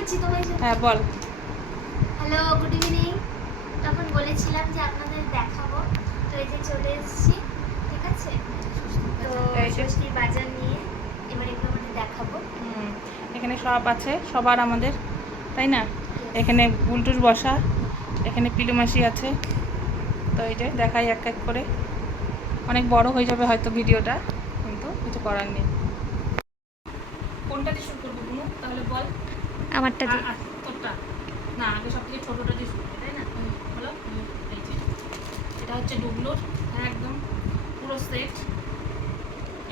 বলছি তোমায়। হ্যাঁ বল। Hello, good evening. তখন বলেছিলাম যে আপনাদের দেখাবো, তো এই যে চলে এসেছি, ঠিক আছে? তো ষষ্ঠীর বাজার নিয়ে এবার এগুলো আমাদের দেখাবো। এখানে সব আছে সবার আমাদের, তাই না? এখানে গুলটুর বসা, এখানে পিলু মাসি আছে। তো এই যে দেখাই এক এক করে, অনেক বড় হয়ে যাবে হয়তো ভিডিওটা, কিন্তু কিছু করার নেই। কোনটা দিয়ে শুরু করবো বুনু? তাহলে বল। আমারটা দিয়ে। তোরটা না, আগে সব থেকে ছোটোটা দিয়ে শুরু করি, তাই না? বলো। এই যে এটা হচ্ছে ডুবলোর, একদম পুরো সেট।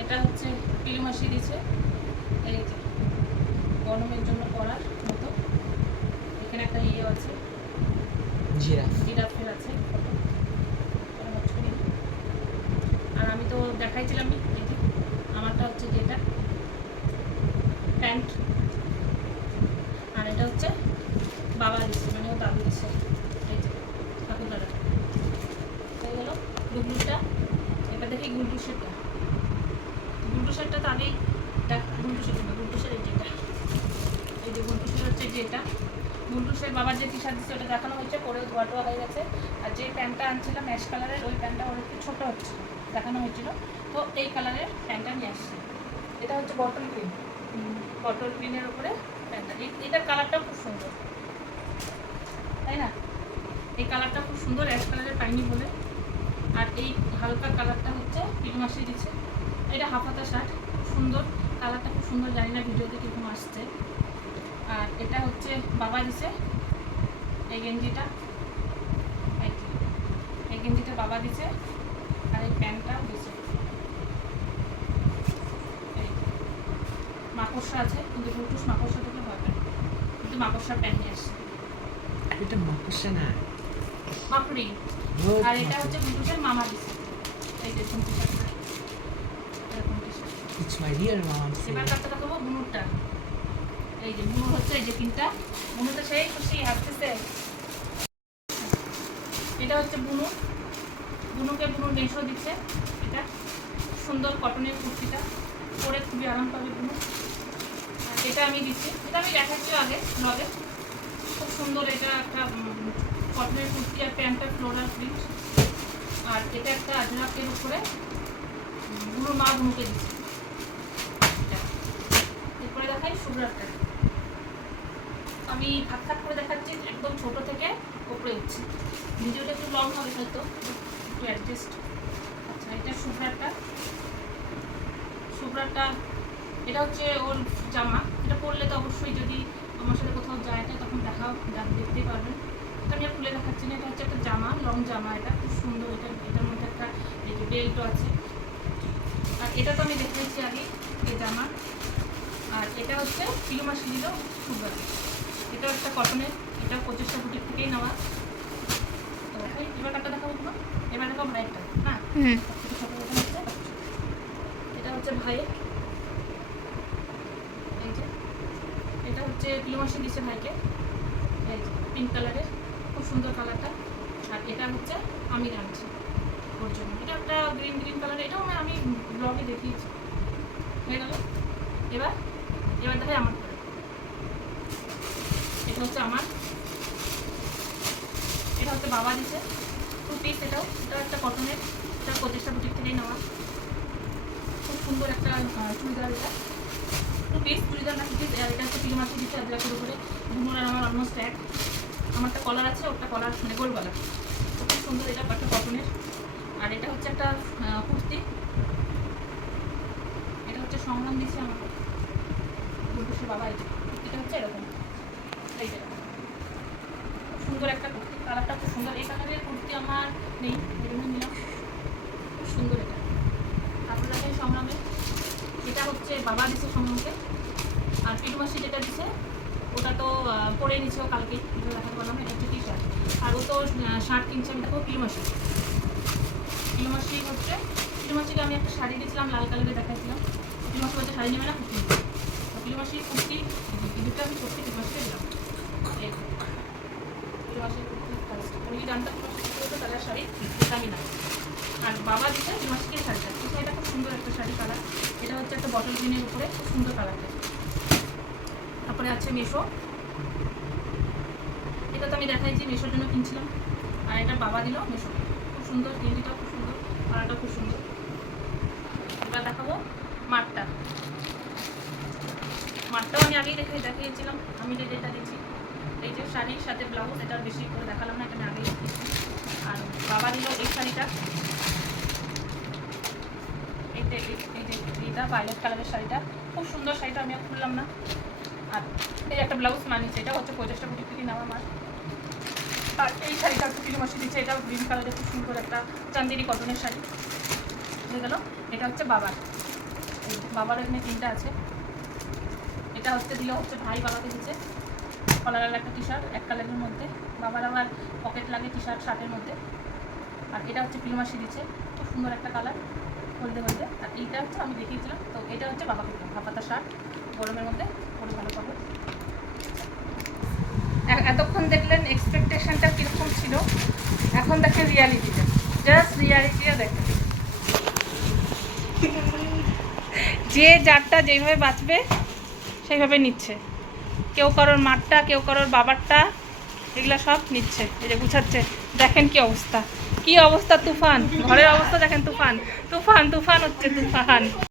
এটা হচ্ছে পিলু মাসি দিছে, এই যে গরমের জন্য পরার মতো। এখানে একটা ইয়ে আছে, জিরাফের আছে। আর আমি তো দেখাইছিলাম, এই যে আমারটা হচ্ছে যেটা প্যান্ট, আর এটা হচ্ছে বাবা দিচ্ছে, মানে ও দাদু দিচ্ছে, এই যে ঠাকুর দাদা। হয়ে গেল গুলটুরটা। এবার দেখি গুলটু সেটটা। গুলটু সেটটা তো আগেই দেখ, গুলটু সেট না, গুলটু সেট যেটা, এই যে গুলটু সেট হচ্ছে যেটা গুলটু সেট বাবার যে টি শার্ট দিচ্ছে ওটা দেখানো হয়েছে, পরেও ধোয়া টোয়া হয়ে গেছে। আর যে প্যান্টটা আনছিলাম অ্যাশ কালারের, ওই প্যান্টটা ওর একটু ছোটো হচ্ছিল, দেখানো হয়েছিল, তো এই কালারের প্যান্টটা নিয়ে আসছি। এটা হচ্ছে বটল গ্রিন, বটল গ্রিনের উপরে প্যান্টটা। এটার কালারটাও খুব সুন্দর, তাই না? এই কালারটা খুব সুন্দর, অ্যাশ কালারের পাইনি বলে। আর এই হালকা কালারটা হচ্ছে পিলু মাসি দিচ্ছে। এটা হাফ হাতা শার্ট, খুব সুন্দর কালারটা, খুব সুন্দর, জানি না ভিডিওতে কীরকম আসছে। আর এটা হচ্ছে বাবা দিছে এই গেঞ্জিটা, এই গেঞ্জিটা বাবা দিছে। আর এই প্যান্টটাও দিছে, মাকড়সা আছে, কিন্তু গুলটুস মাকড়সা থেকে ভয় পায়, কিন্তু মাকড়সার প্যান্ট নিয়ে আসছে। এটা মাকড়সা না, মাকড়ি। আর এটা হচ্ছে গুলটুসের মামা দিছে, এই যে টি শার্টটা, এরকম T shirt. It's my real mom. এবার কাছে দেখাবো বুনুরটা। এই যে বুনুর হচ্ছে এই যে তিনটা, বুনু তো সেই খুশি হাসতেছে। এটা হচ্ছে বুনু, বুনুকে বুনুর মেশো দিচ্ছে। এটা সুন্দর কটনের কুর্তিটা পরে খুবই আরাম পাবে বুনু। আর এটা আমি দিচ্ছি, এটা আমি দেখাচ্ছি আগে ব্লগে, খুব সুন্দর। এটা একটা কটনের কুর্তি আর প্যান্টটা ফ্লোরাল প্রিন্ট। আর এটা একটা আজরাকের উপরে বুনুর মা বুনুকে দিচ্ছে। এরপরে দেখাই শুভ্রাটা। আমি থাক থাক করে দেখাচ্ছি, একদম ছোট থেকে উপরে উঠছি। ভিডিওটা একটু লং হবে হয়তো, একটু অ্যাডজাস্ট। আচ্ছা, এটা শুভ্রাটা। শুভ্রাটা এটা হচ্ছে ওর জামা, এটা পরলে তো অবশ্যই যদি আমার সাথে কোথাও যায় না তখন দেখতেই পারবেন। এটা আমি আর খুলে দেখাচ্ছি না, এটা হচ্ছে একটা জামা, লং জামা, এটা খুব সুন্দর। এটার মধ্যে একটা এই যে বেল্টও আছে। আর এটা তো আমি দেখিয়েছি আগে, এই জামা। আর এটা হচ্ছে পিলু মাসি দিল শুভ্রা, এটাও একটা কটনের, এটা 25টা বুটিক থেকেই নেওয়া। তো এবার একটা দেখাবো না, এবার দেখাবো ভাইয়েরটা না। এটা হচ্ছে ভাইয়ের, এই যে এটা হচ্ছে পিলু মাসি দিচ্ছে ভাইকে, এই যে পিঙ্ক কালারের, খুব সুন্দর কালারটা। আর এটা হচ্ছে আমি রাখছি ওর জন্য, এটা একটা গ্রিন গ্রিন কালার, এটাও আমি ব্লগে দেখিয়েছি। হয়ে গেল। এবার দেখাই আমার, এটা হচ্ছে আমার, এটা হচ্ছে বাবা দিচ্ছে টু পিস। এটাও একটা কটনের, এটা 25টা বুটিক থেকেই নেওয়া, খুব সুন্দর একটা চুড়িদার। এটা টু পিস চুড়িদার না, টু পিস। আর এটা হচ্ছে পিলু মাসি দিচ্ছে আজরাকের উপরে। বুনুর আর আমার অলমোস্ট এক। আমারটা কলার আছে, ওরটা কলার মানে গোল গলা, খুব সুন্দর। এটা একটা কটনের। আর এটা হচ্ছে একটা কুর্তি, এটা হচ্ছে সংগ্রাম দিচ্ছে আমার গুলটুসের বাবা। এটা হচ্ছে এরকম, এইটা খুব সুন্দর একটা কুর্তি, কালারটা খুব সুন্দর। এই কালারের কুর্তি আমার নেই, এরকম নিলাম, খুব সুন্দর। এটা তারপরে দেখেন সংগ্রামে, এটা হচ্ছে বাবা দিচ্ছে সংগ্রামকে। আর পিলু মাসি যেটা দিচ্ছে ওটা তো পরে নিচ্ছে ও কালকেই, এটা দেখাতে পারলাম না। এটা হচ্ছে টি শার্ট। আর ও তো শার্ট কিনছে, আমি দেখো পিলু মাসি। পিলু মাসি হচ্ছে, পিলু মাসিকে আমি একটা শাড়ি দিয়েছিলাম লাল কালারে, দেখাচ্ছিলাম। পিলু মাসি হচ্ছে শাড়ি নেবে না, কুর্তি। পিলু মাসি কুর্তি দুটো আমি সত্যি পিলু মাসিকে দিলাম। এই পিলু মাসির কুর্তি ফার্স্ট, আমি যদি জানতাম পিলু মাসি কুর্তি হতো তাহলে শাড়ি এটা আমি না। আর বাবা দিচ্ছে পিলু মাসিকে শাড়িটা, এই শাড়িটা খুব সুন্দর একটা শাড়ি কালার। এটা হচ্ছে একটা বটল গ্রিনের উপরে, খুব সুন্দর কালারটা। তারপরে আছে মেশো, এটা তো আমি দেখাইছি মেশোর জন্য কিনছিলাম, আর এটা বাবা দিল মেশো, খুব সুন্দর, গেঞ্জিটাও খুব সুন্দর, কালারটাও খুব সুন্দর। এবার দেখাবো মাঠটা। মাঠটাও আমি আগেই দেখিয়েছিলাম, আমি যেটা দিচ্ছি এই যে শাড়ির সাথে ব্লাউজ, এটা বেশি করে দেখালাম না, এটা আমি আগেই দেখিয়েছি। আর বাবা দিল এই শাড়িটা, এইটা ভায়োলেট কালারের শাড়িটা, খুব সুন্দর শাড়িটা, আমি আর খুললাম না। আর এই একটা ব্লাউজ মানিয়েছে, এটা হচ্ছে 50টা বুটিক থেকে নেওয়া আমার। আর এই শাড়িটা হচ্ছে পিলুমাসি দিচ্ছে, এটা গ্রিন কালারের খুব সুন্দর একটা চান্দেরি কটনের শাড়ি হয়ে গেল। এটা হচ্ছে বাবার, বাবারও এখানে 3টা আছে। এটা হচ্ছে দিল হচ্ছে ভাই বাবাকে দিচ্ছে, কলার একটা টি শার্ট এক কালারের মধ্যে, বাবার আবার পকেট লাগে টি শার্ট শার্টের মধ্যে। আর এটা হচ্ছে পিলুমাসি দিচ্ছে, খুব সুন্দর একটা কালার হলদে হলদে। আর এইটা হচ্ছে আমি দেখিয়েছিলাম, তো এটা হচ্ছে বাবাকে দিলাম হাফাতা শার্ট, গরমের মধ্যে পরে ভালো পাবে। এতক্ষণ দেখলেন এক্সপেকটেশনটা কীরকম ছিল, এখন দেখেন রিয়ালিটিটা, জাস্ট রিয়ালিটিটা দেখেন। যে যারটা যেইভাবে বাঁচবে সেইভাবে নিচ্ছে, কেউ কারোর মারটা, কেউ কারোর বাবারটা, এগুলা সব নিচ্ছে। এই যে গুছাচ্ছে, দেখেন কি অবস্থা, কি অবস্থা, তুফান, ঘরের অবস্থা দেখেন, তুফান তুফান তুফান হচ্ছে, তুফান।